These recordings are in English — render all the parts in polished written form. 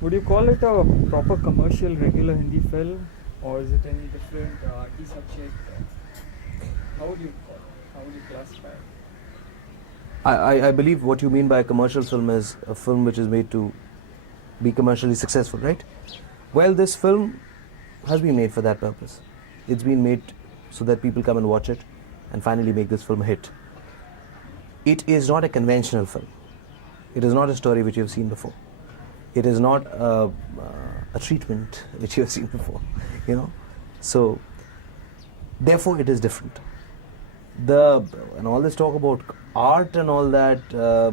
Would you call it a proper commercial regular Hindi film, or is it any different arty subject? How would you call it? How would you classify it? I believe what you mean by a commercial film is a film which is made to be commercially successful, right? Well, this film has been made for that purpose. It's been made so that people come and watch it and finally make this film a hit. It is not a conventional film. It is not a story which you have seen before. It is not a treatment which you have seen before, you know. So, therefore, it is different. And all this talk about art and all that,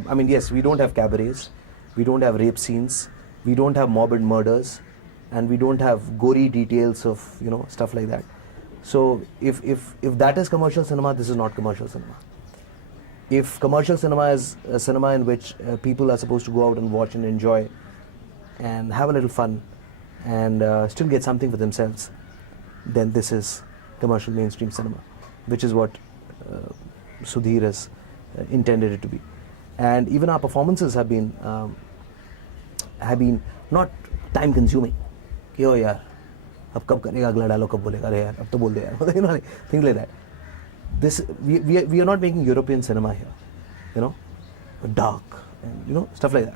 I mean, yes, we don't have cabarets, we don't have rape scenes, we don't have morbid murders, and we don't have gory details of, you know, stuff like that. So if that is commercial cinema, this is not commercial cinema. If commercial cinema is a cinema in which people are supposed to go out and watch and enjoy and have a little fun and still get something for themselves, then this is commercial mainstream cinema, which is what Sudhir has intended it to be. And even our performances have been not time consuming. कि ओ यार अब कब करेगा अगला dialogue कब बोलेगा अरे यार अब तो बोल दे यार you know, things like that. This we are not making European cinema here, you know, dark and, you know, stuff like that.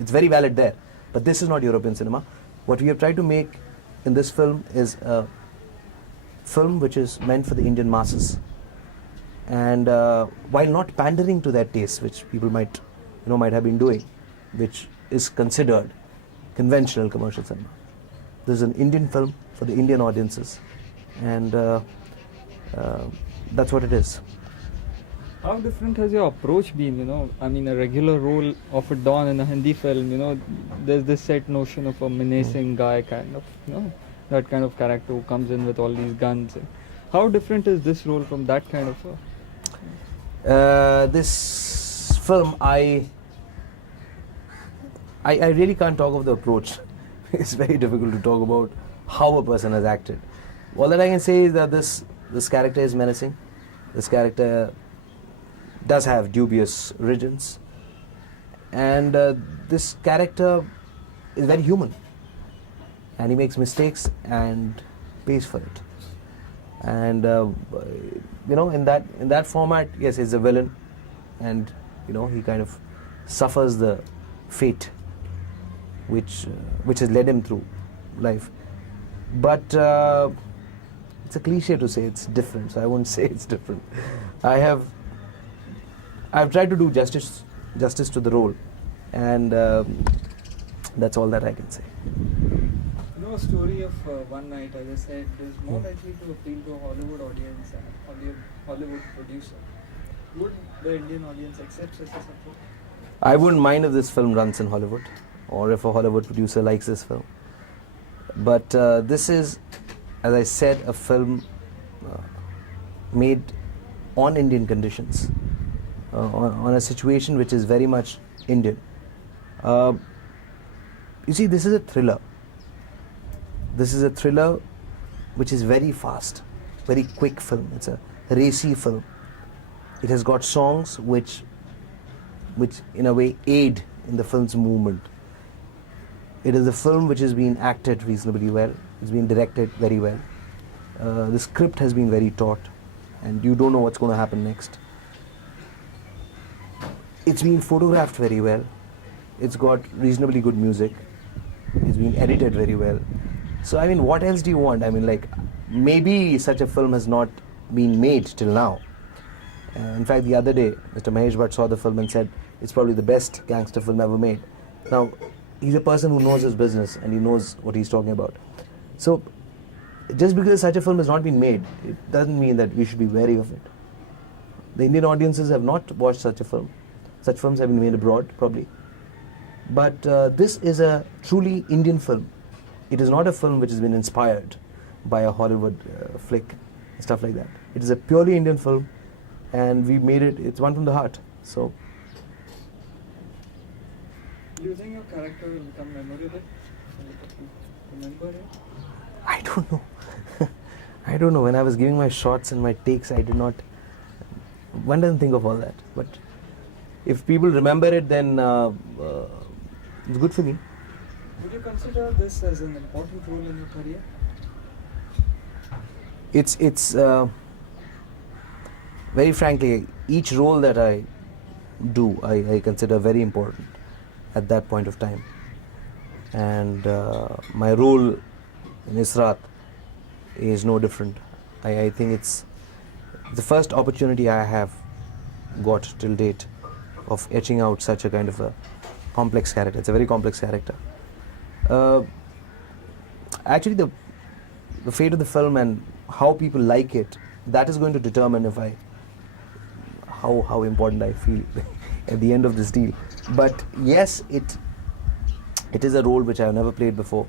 It's very valid there, but this is not European cinema. What we have tried to make in this film is a film which is meant for the Indian masses, and while not pandering to their taste, which people might have been doing, which is considered conventional commercial cinema. This is an Indian film for the Indian audiences, and that's what it is. How different has your approach been? You know, I mean, a regular role of a Don in a Hindi film, you know, there's this set notion of a menacing guy kind of, you know, that kind of character who comes in with all these guns. How different is this role from that kind of a... This film, I really can't talk of the approach. It's very difficult to talk about how a person has acted. All that I can say is that this character is menacing. This character does have dubious origins, and this character is very human, and he makes mistakes and pays for it. And you know, in that format, yes, he's a villain, and you know, he kind of suffers the fate which has led him through life. But it's a cliche to say it's different, so I won't say it's different. I've tried to do justice to the role, and that's all that I can say. You know, a story of one night, as I said, is more likely to appeal to a Hollywood audience and Hollywood producer. Would the Indian audience accept such a support? I wouldn't mind if this film runs in Hollywood, or if a Hollywood producer likes this film. But this is, as I said, a film made on Indian conditions, on a situation which is very much Indian. You see, this is a thriller. This is a thriller which is very fast, very quick film. It's a racy film. It has got songs which in a way aid in the film's movement. It is a film which has been acted reasonably well. It's been directed very well. The script has been very taut, and you don't know what's going to happen next. It's been photographed very well. It's got reasonably good music. It's been edited very well. So, I mean, what else do you want? I mean, like, maybe such a film has not been made till now. In fact, the other day, Mr. Mahesh Bhatt saw the film and said it's probably the best gangster film ever made. Now, he's a person who knows his business and he knows what he's talking about. So, just because such a film has not been made, it doesn't mean that we should be wary of it. The Indian audiences have not watched such a film. Such films have been made abroad, probably. But this is a truly Indian film. It is not a film which has been inspired by a Hollywood flick and stuff like that. It is a purely Indian film, and we made it. It's one from the heart. So, do you think your character will become memorable? Remember it? I don't know. I don't know. When I was giving my shots and my takes, I did not. One doesn't think of all that. But if people remember it, then it's good for me. Would you consider this as an important role in your career? It's very frankly, each role that I do, I consider very important at that point of time. And my role in Israt is no different. I think it's the first opportunity I have got till date of etching out such a kind of a complex character. It's a very complex character. Actually, the fate of the film and how people like it, that is going to determine if how important I feel at the end of this deal. But yes, it is a role which I have never played before.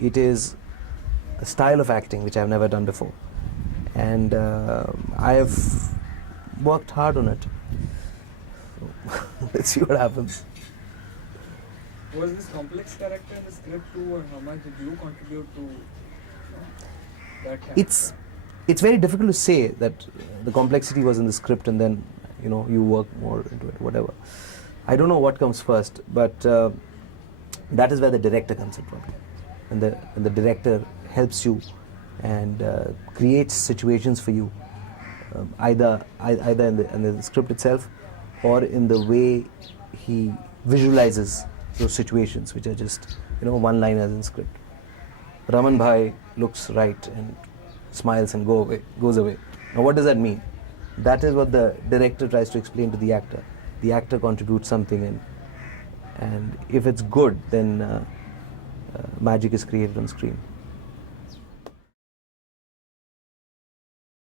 It is a style of acting which I have never done before, and I have worked hard on it. Let's see what happens. Was this complex character in the script too, or how much did you contribute to that character? It's very difficult to say that the complexity was in the script and then you work more into it, whatever. I don't know what comes first, but that is where the director comes in from. And the director helps you and creates situations for you, either in the script itself or in the way he visualizes those situations, which are just one-liners in script. Raman Bhai looks right and smiles and goes away. Now what does that mean? That is what the director tries to explain to the actor. The actor contributes something, and if it's good, then magic is created on screen.